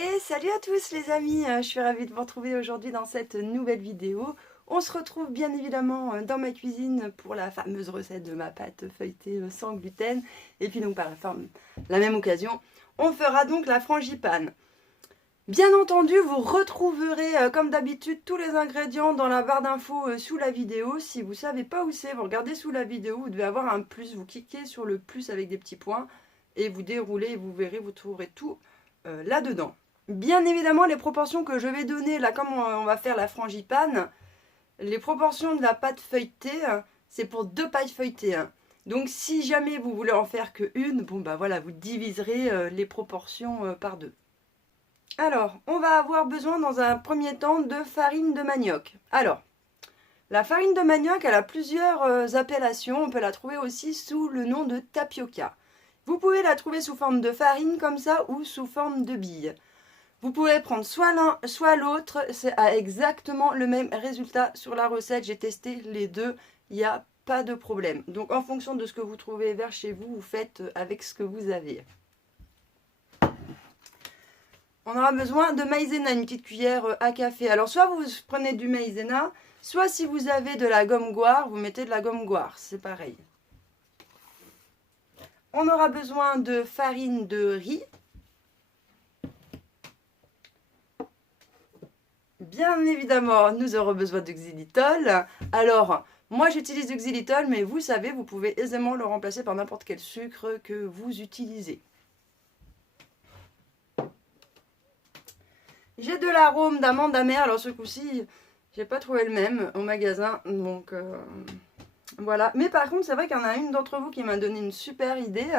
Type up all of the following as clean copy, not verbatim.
Et salut à tous les amis, je suis ravie de vous retrouver aujourd'hui dans cette nouvelle vidéo. On se retrouve bien évidemment dans ma cuisine pour la fameuse recette de ma pâte feuilletée sans gluten. Et puis donc par la même occasion, on fera donc la frangipane. Bien entendu, vous retrouverez comme d'habitude tous les ingrédients dans la barre d'infos sous la vidéo. Si vous ne savez pas où c'est, vous regardez sous la vidéo, vous devez avoir un plus, vous cliquez sur le plus avec des petits points et vous déroulez et vous verrez, vous trouverez tout là-dedans. Bien évidemment, les proportions que je vais donner, là comme on va faire la frangipane, les proportions de la pâte feuilletée, c'est pour 2 pailles feuilletées. Donc si jamais vous voulez en faire que une, bon bah voilà, vous diviserez les proportions par 2. Alors, on va avoir besoin dans un premier temps de farine de manioc. Alors, la farine de manioc, elle a plusieurs appellations. On peut la trouver aussi sous le nom de tapioca. Vous pouvez la trouver sous forme de farine comme ça ou sous forme de billes. Vous pouvez prendre soit l'un, soit l'autre, c'est exactement le même résultat sur la recette. J'ai testé les deux, il n'y a pas de problème. Donc en fonction de ce que vous trouvez vers chez vous, vous faites avec ce que vous avez. On aura besoin de maïzena, une petite cuillère à café. Alors soit vous prenez du maïzena, soit si vous avez de la gomme goire, vous mettez de la gomme goire, c'est pareil. On aura besoin de farine de riz. Bien évidemment, nous aurons besoin de xylitol. Alors, moi j'utilise du xylitol, mais vous savez, vous pouvez aisément le remplacer par n'importe quel sucre que vous utilisez. J'ai de l'arôme d'amande amère. Alors ce coup-ci, j'ai pas trouvé le même au magasin, donc voilà. Mais par contre, c'est vrai qu'il y en a une d'entre vous qui m'a donné une super idée.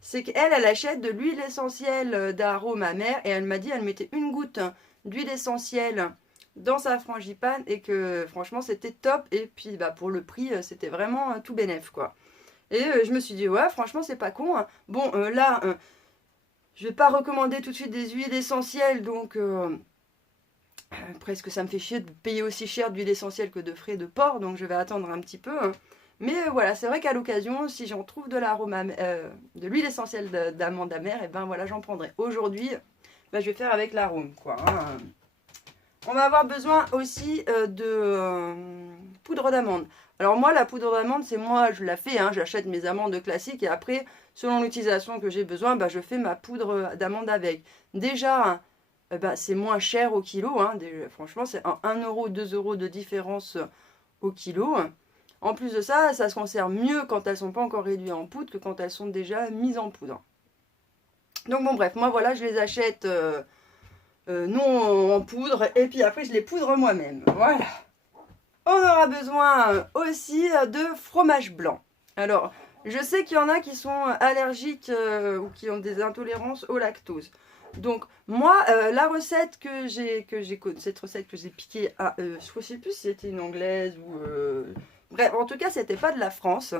C'est qu'elle, elle achète de l'huile essentielle d'arôme amer et elle m'a dit, elle mettait une goutte d'huile essentielle dans sa frangipane et que franchement c'était top. Et puis bah, pour le prix, c'était vraiment tout bénef quoi. Et je me suis dit, ouais, franchement, c'est pas con. Bon, là, je vais pas recommander tout de suite des huiles essentielles, donc presque ça me fait chier de payer aussi cher d'huile essentielle que de frais de port, donc je vais attendre un petit peu. Mais voilà, c'est vrai qu'à l'occasion, si j'en trouve de l'arôme, de l'huile essentielle d'amande amère, et ben voilà, j'en prendrai. Aujourd'hui, ben, je vais faire avec l'arôme, quoi. On va avoir besoin aussi de poudre d'amande. Alors moi, la poudre d'amande, c'est moi, je la fais, j'achète mes amandes classiques et après, selon l'utilisation que j'ai besoin, ben, je fais ma poudre d'amande avec. Déjà, c'est moins cher au kilo, franchement, c'est 1 euro, 2 euros de différence au kilo. En plus de ça, ça se conserve mieux quand elles ne sont pas encore réduites en poudre que quand elles sont déjà mises en poudre. Donc bon bref, moi voilà, je les achète non en poudre et puis après je les poudre moi-même. Voilà. On aura besoin aussi de fromage blanc. Alors, je sais qu'il y en a qui sont allergiques ou qui ont des intolérances au lactose. Donc moi, la recette cette recette que j'ai piquée à, je ne sais plus si c'était une anglaise ou bref, en tout cas, c'était pas de la France.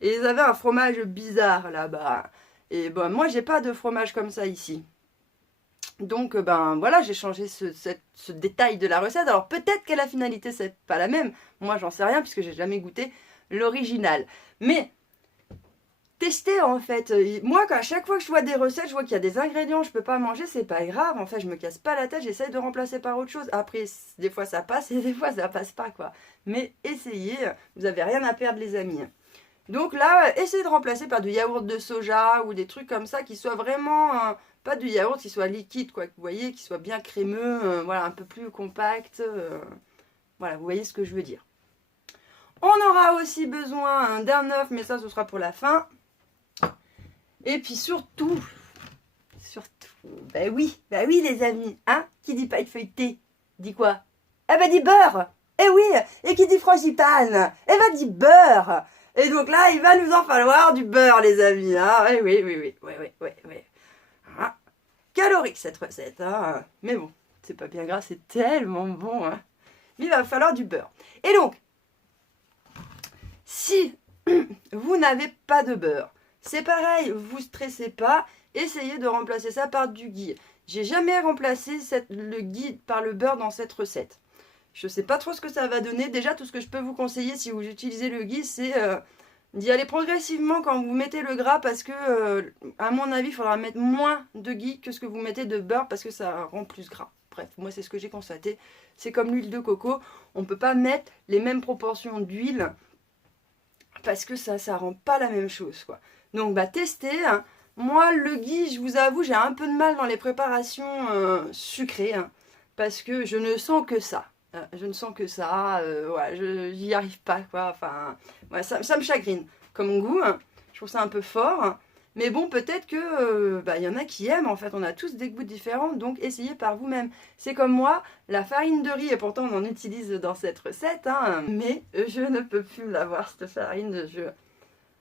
Et ils avaient un fromage bizarre là-bas. Et ben moi, j'ai pas de fromage comme ça ici. Donc ben voilà, j'ai changé ce détail de la recette. Alors peut-être qu'à la finalité c'est pas la même. Moi j'en sais rien puisque j'ai jamais goûté l'original. Mais tester en fait. Moi à chaque fois que je vois des recettes, je vois qu'il y a des ingrédients que je peux pas manger, c'est pas grave. En fait je me casse pas la tête, j'essaye de remplacer par autre chose. Après des fois ça passe et des fois ça passe pas quoi. Mais essayez, vous avez rien à perdre les amis. Donc là, essayez de remplacer par du yaourt de soja ou des trucs comme ça qui soient vraiment, pas du yaourt qui soit liquide, quoi, vous voyez, qui soit bien crémeux, voilà, un peu plus compact. Voilà, vous voyez ce que je veux dire. On aura aussi besoin d'un œuf, mais ça, ce sera pour la fin. Et puis surtout, bah oui les amis, qui dit paille feuilletée, dit quoi? Eh ben dit beurre. Eh oui, et qui dit frangipane, eh ben dit beurre. Et donc là, il va nous en falloir du beurre, les amis. Oui. Calorique cette recette. Mais bon, c'est pas bien gras, c'est tellement bon. Mais il va falloir du beurre. Et donc, si vous n'avez pas de beurre, c'est pareil, vous stressez pas. Essayez de remplacer ça par du ghee. J'ai jamais remplacé le ghee par le beurre dans cette recette. Je ne sais pas trop ce que ça va donner. Déjà, tout ce que je peux vous conseiller si vous utilisez le ghee, c'est d'y aller progressivement quand vous mettez le gras parce que, à mon avis, il faudra mettre moins de ghee que ce que vous mettez de beurre parce que ça rend plus gras. Bref, moi c'est ce que j'ai constaté. C'est comme l'huile de coco, on ne peut pas mettre les mêmes proportions d'huile parce que ça rend pas la même chose, quoi. Donc bah testez, hein. Moi le ghee, je vous avoue, j'ai un peu de mal dans les préparations sucrées, hein, parce que je ne sens que ça. Je ne sens que ça, ouais, j'y arrive pas, quoi. Enfin, ouais, ça me chagrine comme goût, hein. Je trouve ça un peu fort, hein. Mais bon, peut-être que bah, y en a qui aiment, en fait, on a tous des goûts différents, donc essayez par vous-même. C'est comme moi, la farine de riz, et pourtant on en utilise dans cette recette, hein, mais je ne peux plus l'avoir, cette farine,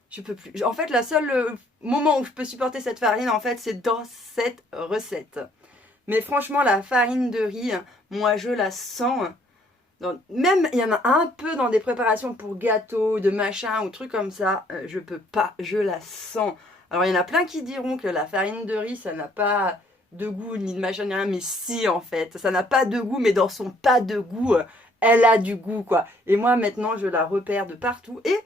je peux plus. En fait, le seul moment où je peux supporter cette farine, en fait, c'est dans cette recette. Mais franchement, la farine de riz, moi, je la sens. Même, il y en a un peu dans des préparations pour gâteaux, de machin ou trucs comme ça. Je peux pas, je la sens. Alors, il y en a plein qui diront que la farine de riz, ça n'a pas de goût, ni de machin, ni rien. Mais si, en fait, ça n'a pas de goût, mais dans son pas de goût, elle a du goût, quoi. Et moi, maintenant, je la repère de partout. Et,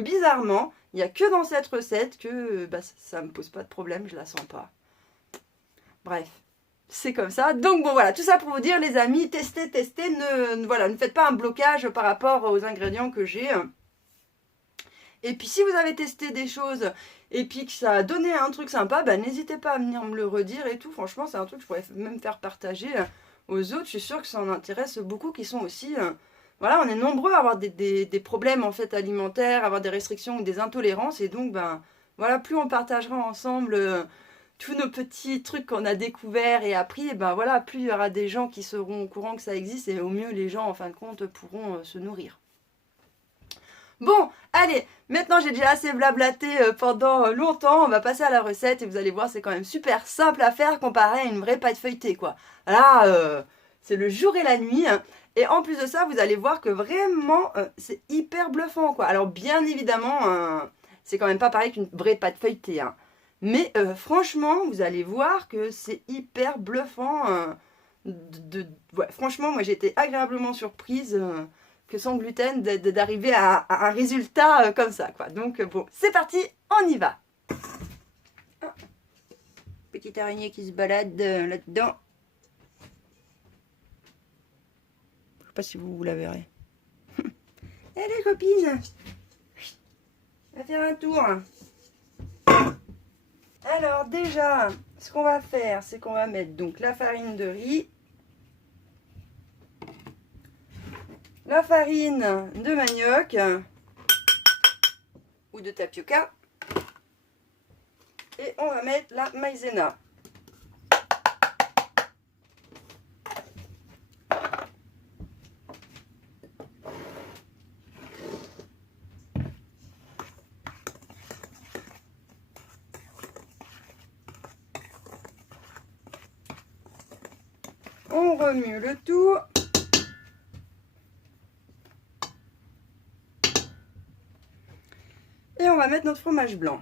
bizarrement, il n'y a que dans cette recette que bah, ça me pose pas de problème, je la sens pas. Bref. C'est comme ça. Donc bon voilà, tout ça pour vous dire les amis, testez, voilà, ne faites pas un blocage par rapport aux ingrédients que j'ai. Et puis si vous avez testé des choses et puis que ça a donné un truc sympa, bah, n'hésitez pas à venir me le redire et tout. Franchement, c'est un truc que je pourrais même faire partager aux autres. Je suis sûre que ça en intéresse beaucoup qui sont aussi... voilà, on est nombreux à avoir des problèmes en fait alimentaires, à avoir des restrictions ou des intolérances. Et donc, ben voilà, plus on partagera ensemble... tous nos petits trucs qu'on a découverts et appris, et ben voilà, plus il y aura des gens qui seront au courant que ça existe et au mieux les gens en fin de compte pourront se nourrir. Bon, allez, maintenant j'ai déjà assez blablaté pendant longtemps, on va passer à la recette et vous allez voir c'est quand même super simple à faire comparé à une vraie pâte feuilletée quoi. Là, c'est le jour et la nuit hein. Et en plus de ça vous allez voir que vraiment c'est hyper bluffant quoi. Alors bien évidemment c'est quand même pas pareil qu'une vraie pâte feuilletée hein. Mais franchement, vous allez voir que c'est hyper bluffant. Ouais, franchement, moi j'ai été agréablement surprise que sans gluten d'arriver à un résultat comme ça. Quoi. Donc bon, c'est parti, on y va. Ah, petite araignée qui se balade là-dedans. Je sais pas si vous la verrez. Allez copine, on va faire un tour. Alors déjà, ce qu'on va faire, c'est qu'on va mettre donc la farine de riz, la farine de manioc ou de tapioca et on va mettre la maïzena. On remue le tout. Et on va mettre notre fromage blanc.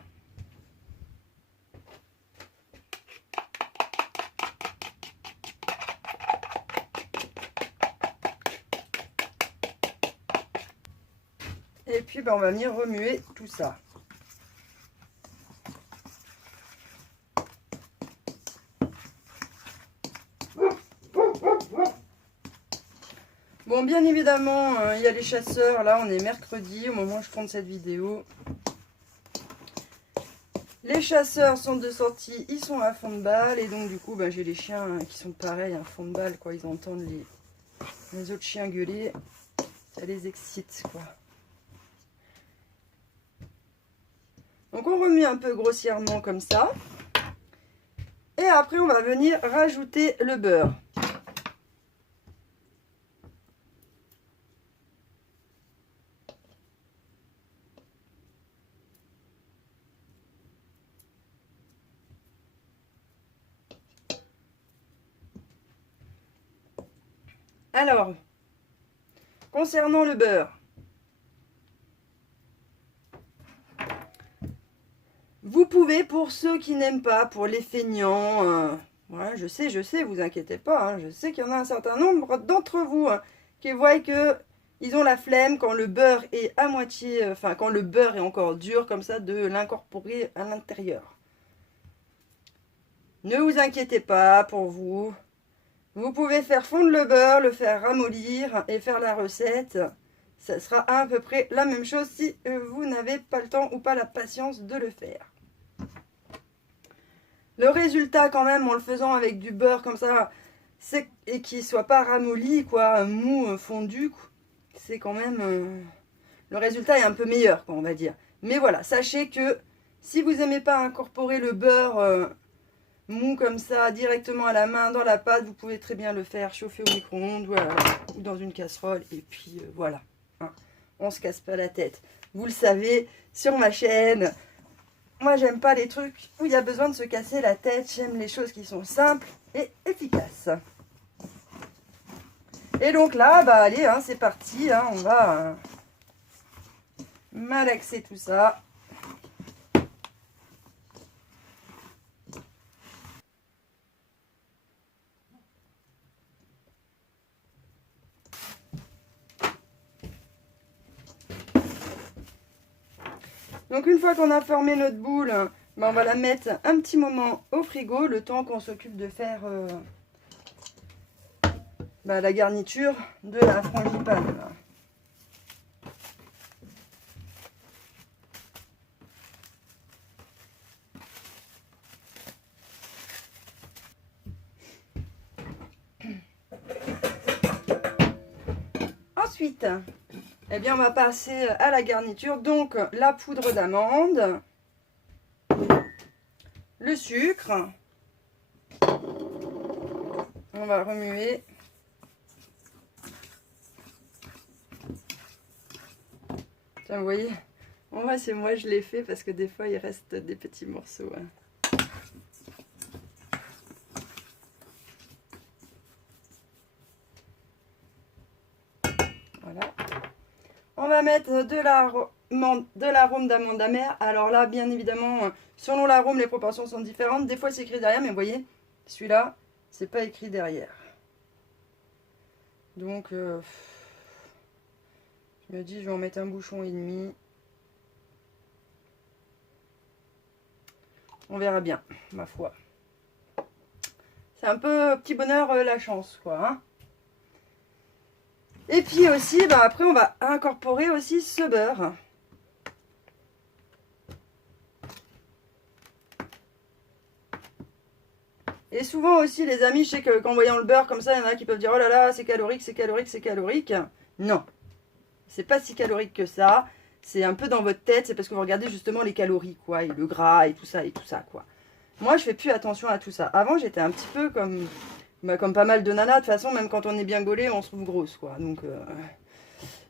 Et puis ben, on va venir remuer tout ça. Bon, bien évidemment, il y a les chasseurs. Là, on est mercredi au moment où je tourne cette vidéo. Les chasseurs sont de sortie, ils sont à fond de balle. Et donc, du coup, bah, j'ai les chiens qui sont pareils, à fond de balle. Quoi. Ils entendent les autres chiens gueuler. Ça les excite, quoi. Donc, on remue un peu grossièrement comme ça. Et après, on va venir rajouter le beurre. Alors, concernant le beurre, vous pouvez, pour ceux qui n'aiment pas, pour les feignants, ouais, je sais, vous inquiétez pas, hein, je sais qu'il y en a un certain nombre d'entre vous qui voient que ils ont la flemme quand le beurre est à moitié, enfin quand le beurre est encore dur comme ça, de l'incorporer à l'intérieur. Ne vous inquiétez pas pour vous. Vous pouvez faire fondre le beurre, le faire ramollir et faire la recette. Ça sera à peu près la même chose si vous n'avez pas le temps ou pas la patience de le faire. Le résultat quand même en le faisant avec du beurre comme ça, et qu'il ne soit pas ramolli, quoi, mou, fondu, c'est quand même... le résultat est un peu meilleur, quoi, on va dire. Mais voilà, sachez que si vous n'aimez pas incorporer le beurre mou comme ça, directement à la main dans la pâte, vous pouvez très bien le faire chauffer au micro-ondes ou dans une casserole. Et puis voilà, hein, on se casse pas la tête. Vous le savez, sur ma chaîne, moi j'aime pas les trucs où il y a besoin de se casser la tête. J'aime les choses qui sont simples et efficaces. Et donc là, bah allez, hein, c'est parti, hein, on va malaxer tout ça. Donc une fois qu'on a formé notre boule, ben on va la mettre un petit moment au frigo, le temps qu'on s'occupe de faire la garniture de la frangipane. Ensuite, eh bien, on va passer à la garniture. Donc, la poudre d'amande, le sucre. On va remuer. Tiens, vous voyez, moi, c'est moi, je l'ai fait parce que des fois, il reste des petits morceaux. Hein. Voilà. On va mettre de l'arôme d'amande amère. Alors là, bien évidemment, selon l'arôme, les proportions sont différentes. Des fois, c'est écrit derrière, mais vous voyez, celui-là, c'est pas écrit derrière. Donc, je me dis, je vais en mettre un bouchon et demi. On verra bien, ma foi. C'est un peu petit bonheur la chance, quoi. Hein. Et puis aussi, après, on va incorporer aussi ce beurre. Et souvent aussi, les amis, je sais qu'en voyant le beurre comme ça, il y en a qui peuvent dire « Oh là là, c'est calorique, c'est calorique, c'est calorique ». Non, c'est pas si calorique que ça. C'est un peu dans votre tête, c'est parce que vous regardez justement les calories, quoi, et le gras, et tout ça, quoi. Moi, je fais plus attention à tout ça. Avant, j'étais un petit peu comme pas mal de nanas. De toute façon, même quand on est bien gaulé, on se trouve grosse, quoi. Donc,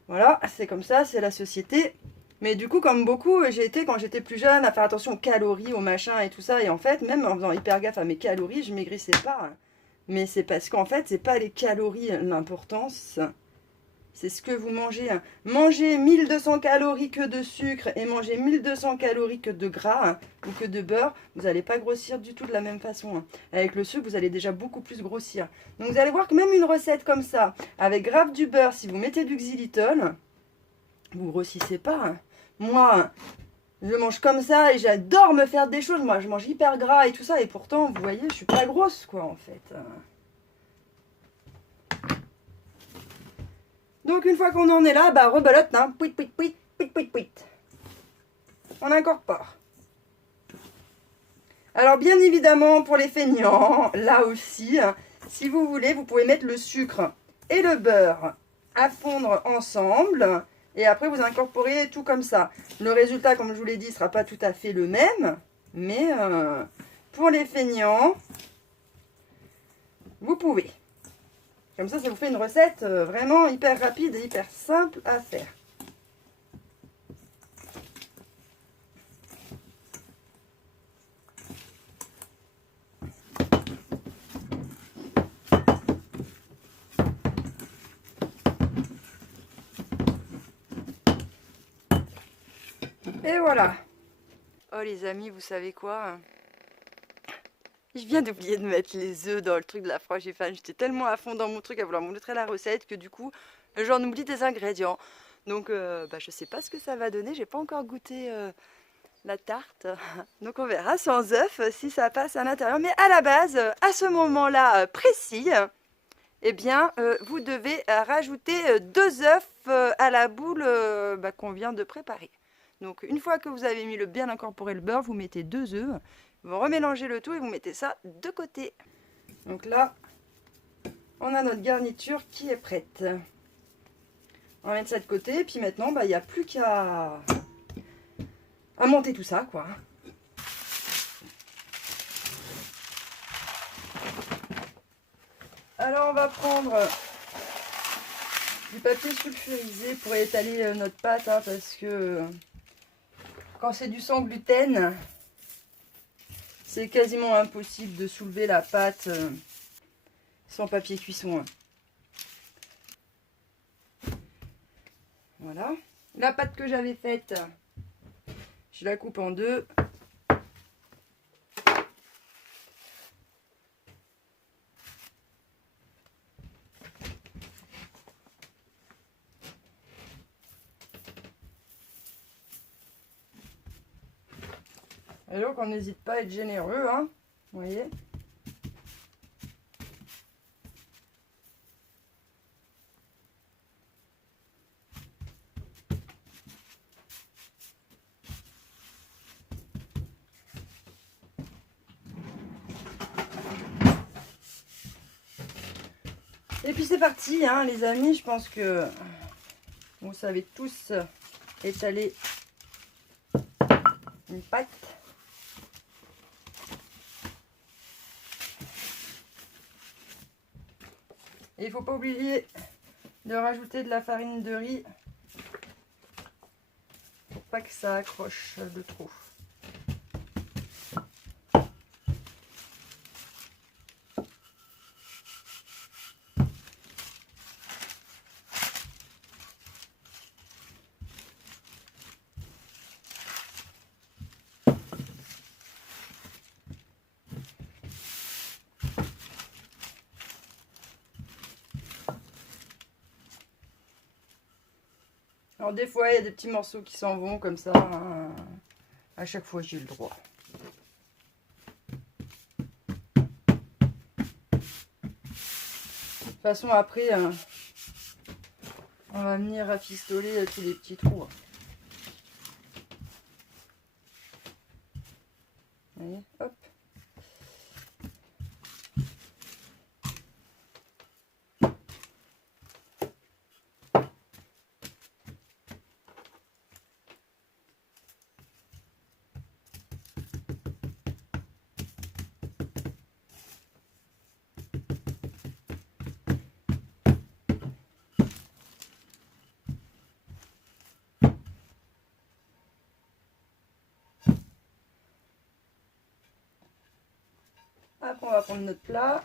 voilà, c'est comme ça, c'est la société. Mais du coup, comme beaucoup, j'ai été, quand j'étais plus jeune, à faire attention aux calories, aux machins et tout ça. Et en fait, même en faisant hyper gaffe à mes calories, je maigrissais pas. Mais c'est parce qu'en fait, c'est pas les calories l'importance. C'est ce que vous mangez. Mangez 1200 calories que de sucre et mangez 1200 calories que de gras ou que de beurre. Vous n'allez pas grossir du tout de la même façon. Avec le sucre, vous allez déjà beaucoup plus grossir. Donc vous allez voir que même une recette comme ça, avec grave du beurre, si vous mettez du xylitol, vous grossissez pas. Moi, je mange comme ça et j'adore me faire des choses. Moi, je mange hyper gras et tout ça. Et pourtant, vous voyez, je suis pas grosse, quoi, en fait. Donc, une fois qu'on en est là, rebelote, hein. Pouit, pouit, pouit, pouit, pouit, pouit. On incorpore. Alors, bien évidemment, pour les feignants, là aussi, si vous voulez, vous pouvez mettre le sucre et le beurre à fondre ensemble. Et après, vous incorporez tout comme ça. Le résultat, comme je vous l'ai dit, ne sera pas tout à fait le même. Mais pour les feignants, vous pouvez. Comme ça vous fait une recette vraiment hyper rapide et hyper simple à faire. Et voilà. Oh les amis, vous savez quoi? Je viens d'oublier de mettre les œufs dans le truc de la frangipane. J'étais tellement à fond dans mon truc à vouloir vous montrer la recette que du coup, j'en oublie des ingrédients. Donc, je sais pas ce que ça va donner. J'ai pas encore goûté la tarte. Donc, on verra sans œufs si ça passe à l'intérieur. Mais à la base, à ce moment-là précis, eh bien, vous devez rajouter 2 œufs à la boule qu'on vient de préparer. Donc, une fois que vous avez mis le bien incorporé le beurre, vous mettez 2 œufs. Vous remélangez le tout et vous mettez ça de côté. Donc là, on a notre garniture qui est prête. On va mettre ça de côté. Et puis maintenant, il n'y a plus qu'à monter tout ça, quoi. Alors, on va prendre du papier sulfurisé pour étaler notre pâte, hein, parce que quand c'est du sans gluten, c'est quasiment impossible de soulever la pâte sans papier cuisson. Voilà. La pâte que j'avais faite, je la coupe en 2. Et donc on n'hésite pas à être généreux, hein, vous voyez. Et puis c'est parti, hein, les amis, je pense que vous savez tous étaler une pâte. Et il ne faut pas oublier de rajouter de la farine de riz pour pas que ça accroche de trop. Alors des fois, il y a des petits morceaux qui s'en vont comme ça. Hein. À chaque fois, j'ai le droit. De toute façon, après, on va venir rafistoler tous les petits trous. Vous voyez, hop. Après, on va prendre notre plat.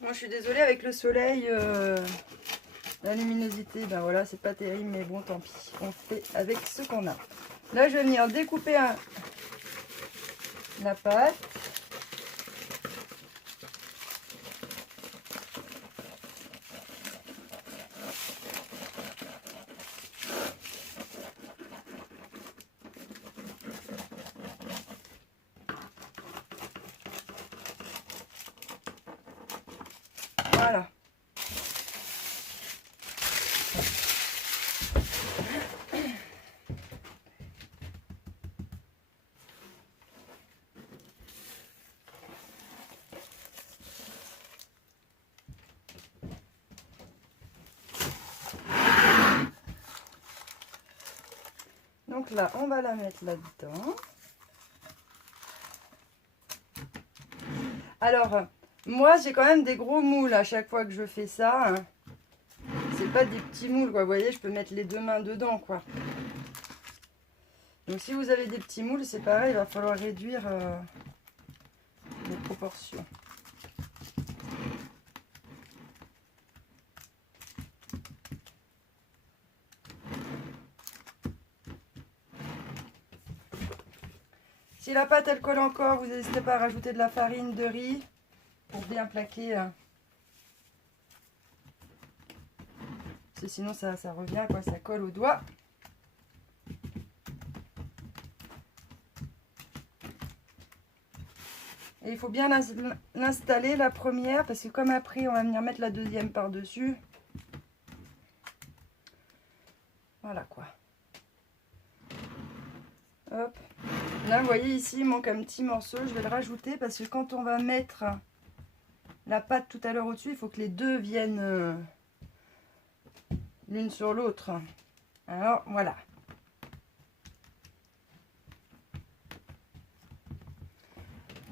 Moi, je suis désolée avec le soleil, la luminosité, ben voilà, c'est pas terrible, mais bon, tant pis. On fait avec ce qu'on a. Là, je vais venir découper la pâte. Voilà. Donc là, on va la mettre là-dedans. Alors, moi, j'ai quand même des gros moules à chaque fois que je fais ça. Hein. C'est pas des petits moules, quoi. Vous voyez, je peux mettre les 2 mains dedans, quoi. Donc, si vous avez des petits moules, c'est pareil, il va falloir réduire les proportions. Si la pâte elle colle encore, vous n'hésitez pas à rajouter de la farine de riz pour bien plaquer. Parce que sinon ça revient, quoi, ça colle au doigt. Et il faut bien l'installer la première, parce que comme après on va venir mettre la deuxième par-dessus. Voilà quoi. Hop. Là vous voyez ici il manque un petit morceau, je vais le rajouter parce que quand on va mettre la pâte tout à l'heure au-dessus, il faut que les deux viennent l'une sur l'autre. Alors voilà.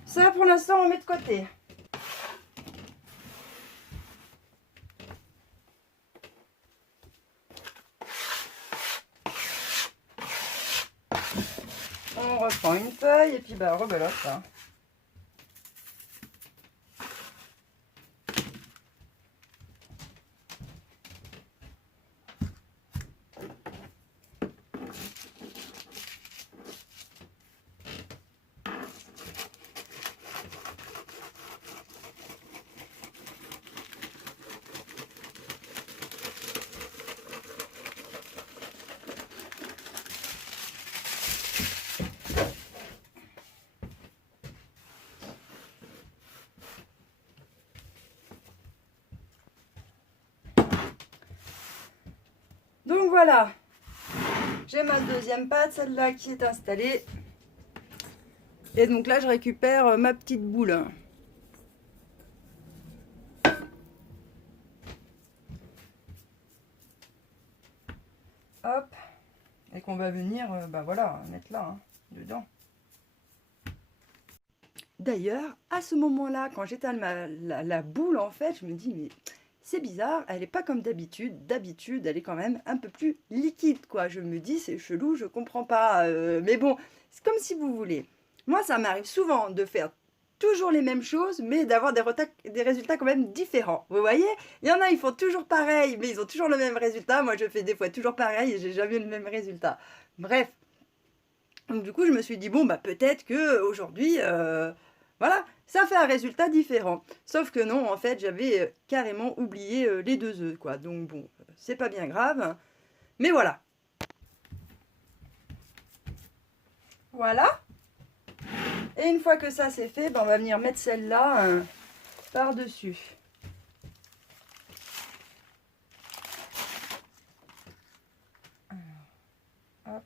Ça pour l'instant on met de côté. On reprend une feuille et puis bah rebelote. Hein. Donc voilà, j'ai ma deuxième pâte, celle-là qui est installée. Et donc là, je récupère ma petite boule. Hop. Et qu'on va venir, bah voilà, mettre là, hein, dedans. D'ailleurs, à ce moment-là, quand j'étale la boule, en fait, je me dis, mais c'est bizarre, elle n'est pas comme d'habitude. D'habitude, elle est quand même un peu plus liquide, quoi. Je me dis, c'est chelou, je comprends pas. Mais bon, c'est comme si vous voulez. Moi, ça m'arrive souvent de faire toujours les mêmes choses, mais d'avoir des résultats quand même différents. Vous voyez, il y en a, ils font toujours pareil, mais ils ont toujours le même résultat. Moi, je fais des fois toujours pareil et j'ai jamais le même résultat. Bref. Donc, du coup, je me suis dit, bon, bah peut-être que aujourd'hui... voilà, ça fait un résultat différent. Sauf que non, en fait, j'avais carrément oublié les 2 œufs, quoi. Donc bon, c'est pas bien grave. Mais voilà. Voilà. Et une fois que ça c'est fait, ben, on va venir mettre celle-là par-dessus. Hop.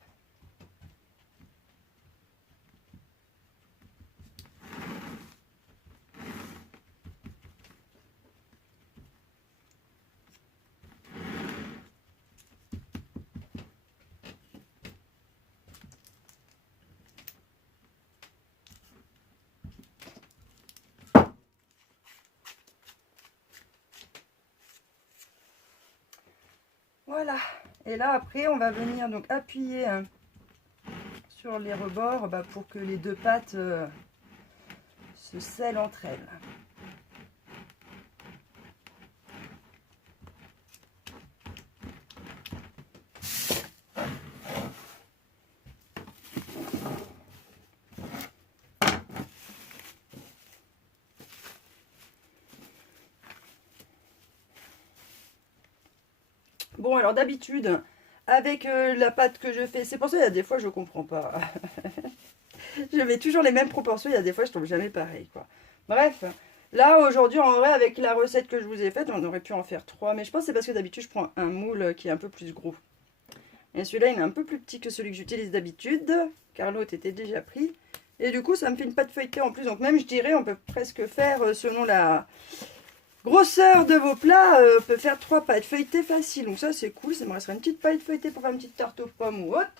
Voilà. Et là, après, on va venir donc appuyer sur les rebords pour que les 2 pâtes se scellent entre elles. Bon, alors d'habitude, avec la pâte que je fais, c'est pour ça qu'il y a des fois je comprends pas. Je mets toujours les mêmes proportions, il y a des fois je tombe jamais pareil, quoi. Bref, là aujourd'hui en vrai avec la recette que je vous ai faite, on aurait pu en faire 3, mais je pense que c'est parce que d'habitude je prends un moule qui est un peu plus gros. Et celui-là il est un peu plus petit que celui que j'utilise d'habitude, car l'autre était déjà pris. Et du coup ça me fait une pâte feuilletée en plus, donc même je dirais on peut presque faire selon la grosseur de vos plats, on peut faire 3 pâtes feuilletées faciles. Donc ça c'est cool, ça me restera une petite pâte feuilletée pour faire une petite tarte aux pommes ou autre.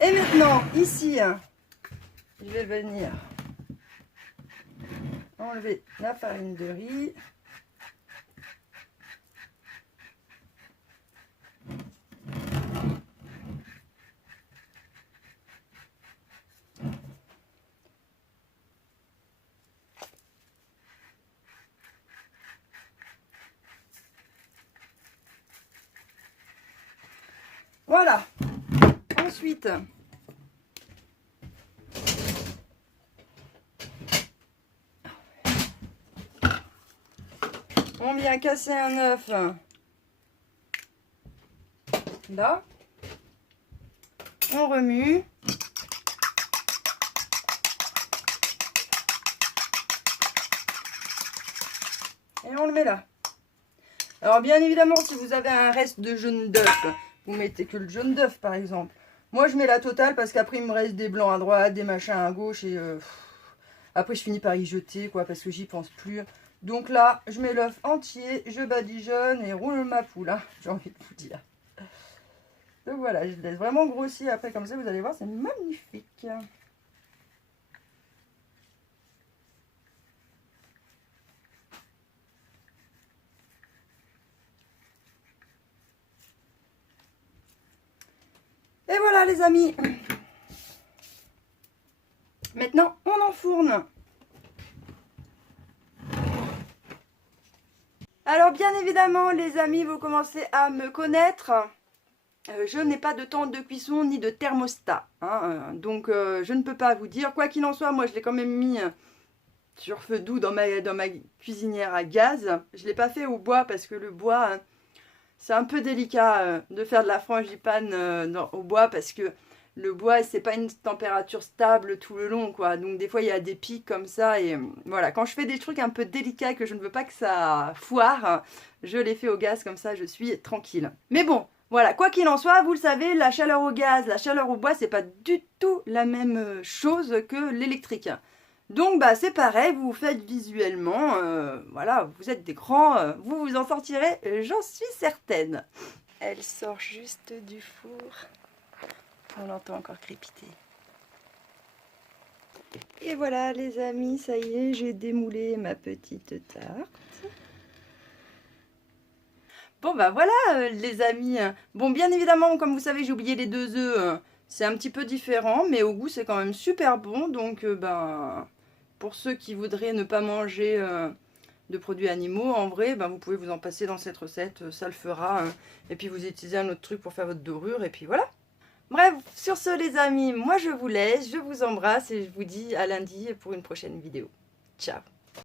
Et maintenant ici, je vais venir enlever la farine de riz. Voilà. Ensuite, On vient casser un œuf. Là. On remue. Et on le met là. Alors bien évidemment, si vous avez un reste de jaune d'œuf, vous mettez que le jaune d'œuf par exemple. Moi je mets la totale parce qu'après il me reste des blancs à droite, des machins à gauche et après je finis par y jeter quoi parce que j'y pense plus. Donc là je mets l'œuf entier, je badigeonne et roule ma poule, hein, j'ai envie de vous dire. Donc voilà, je laisse vraiment grossir après comme ça, vous allez voir, c'est magnifique. Et voilà les amis. Maintenant, on enfourne. Alors bien évidemment, les amis, vous commencez à me connaître. Je n'ai pas de temps de cuisson ni de thermostat. Hein, donc je ne peux pas vous dire. Quoi qu'il en soit, moi je l'ai quand même mis sur feu doux dans ma cuisinière à gaz. Je ne l'ai pas fait au bois parce que le bois... c'est un peu délicat de faire de la frangipane au bois parce que le bois, c'est pas une température stable tout le long, quoi. Donc des fois, il y a des pics comme ça et voilà. Quand je fais des trucs un peu délicats que je ne veux pas que ça foire, je les fais au gaz comme ça, je suis tranquille. Mais bon, voilà, quoi qu'il en soit, vous le savez, la chaleur au gaz, la chaleur au bois, c'est pas du tout la même chose que l'électrique. Donc bah c'est pareil, vous vous faites visuellement, voilà, vous êtes des grands, vous vous en sortirez, j'en suis certaine. Elle sort juste du four, on l'entend encore crépiter. Et voilà les amis, ça y est, j'ai démoulé ma petite tarte. Bon bah voilà les amis, bon bien évidemment comme vous savez j'ai oublié les 2 œufs, c'est un petit peu différent mais au goût c'est quand même super bon donc ben... Pour ceux qui voudraient ne pas manger de produits animaux, en vrai, ben, vous pouvez vous en passer dans cette recette, ça le fera. Hein. Et puis vous utilisez un autre truc pour faire votre dorure, et puis voilà. Bref, sur ce les amis, moi je vous laisse, je vous embrasse et je vous dis à lundi pour une prochaine vidéo. Ciao!